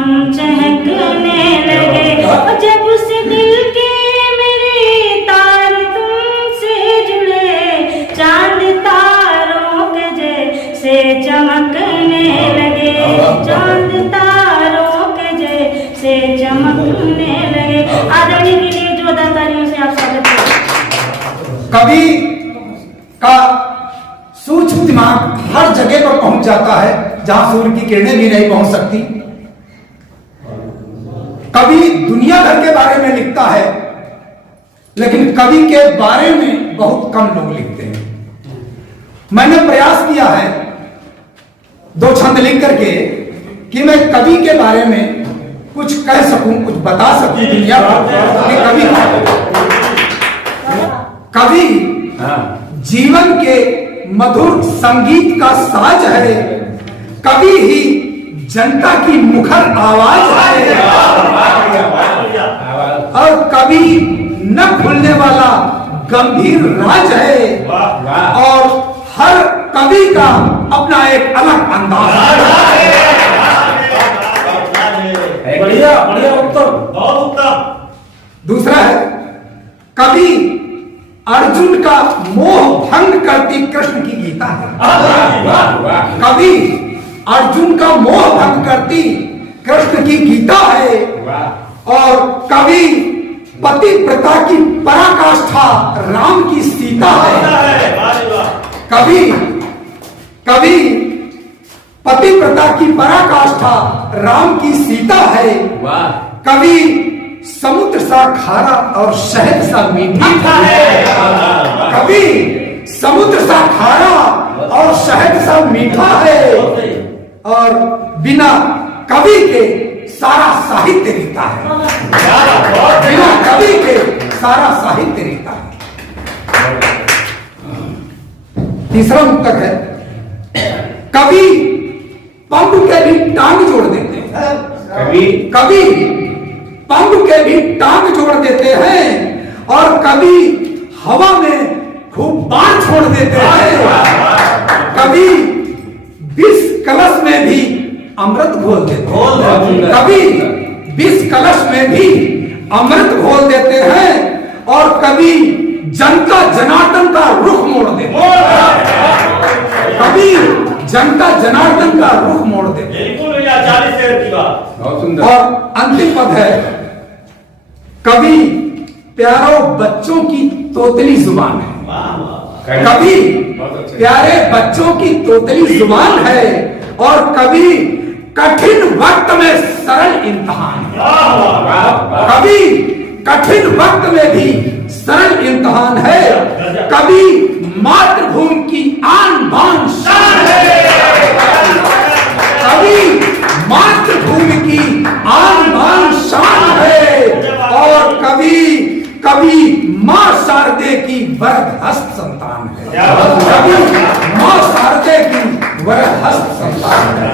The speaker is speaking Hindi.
हम चहकने लगे। जब से दिल के मेरे तार तुमसे जुड़े, चांद तारों के जैसे चमकने लगे, चांद तारों के जैसे चमकने लगे। आदरणीय के लिए जोरदार तालियों से आप स्वागत करें। कवि का सूक्ष्म दिमाग हर जगह पर पहुंच जाता है जहां सूर्य की किरणें भी नहीं पहुंच सकती। कवि दुनिया भर के बारे में लिखता है, लेकिन कवि के बारे में बहुत कम लोग लिखते हैं। मैंने प्रयास किया है 2 छंद लिख करके कि मैं कवि के बारे में कुछ कह सकूं, कुछ बता सकूं दुनिया को कि कवि जीवन के मधुर संगीत का साज है, कवि ही जनता की मुखर आवाज है, और कवि न खुलने वाला गंभीर राज है, और हर कवि का अपना एक अलग अंदाज है। बढ़िया बढ़िया उत्तम, बहुत उत्तम। दूसरा है, कवि अर्जुन का मोह भंग करती कृष्ण की गीता है। कवि अर्जुन का मोह भंग करती कृष्ण की गीता है, और कवि पतिव्रता की पराकाष्ठा राम की सीता है। कवि पतिव्रता की पराकाष्ठा राम की सीता है। कवि समुद्र सा खारा और शहद सा मीठा है। कवि समुद्र सा खारा और शहद सा मीठा है, और बिना कवि के सारा साहित्य रहता है। बिना कवि के सारा साहित्य रहता है। तीसरा उत्तर है, कवि पंख के भी टांग जोड़ देते हैं। कवि पंख के भी टांग जोड़ देते हैं, और कवि हवा में खूब बाण छोड़ देते हैं। कवि विष कलश में भी अमृत घोल देते हैं। कवि विष कलश में भी अमृत घोल देते हैं, और कवि जनता जनार्दन का रुख मोड़ देते हैं। कवि जनता जनार्दन का रुख मोड़ देते हैं। बिल्कुल भैया, 40 शेर की बात। बहुत सुंदर। और अंतिम पद है, कवि प्यारों बच्चों की तोतली जुबान है। कवि प्यारे बच्चों की तोतली जुबान है, और कवि कठिन वक्त में सरल इम्तिहान है। कवि कठिन वक्त में भी सरल इम्तिहान है। कवि मातृभूमि की आन बान शान है। कवि मातृभूमि की आन बान शान है, और कवि मां शारदे की वरद हस्त संतान है। कवि मां शारदे की वरद हस्त संतान है।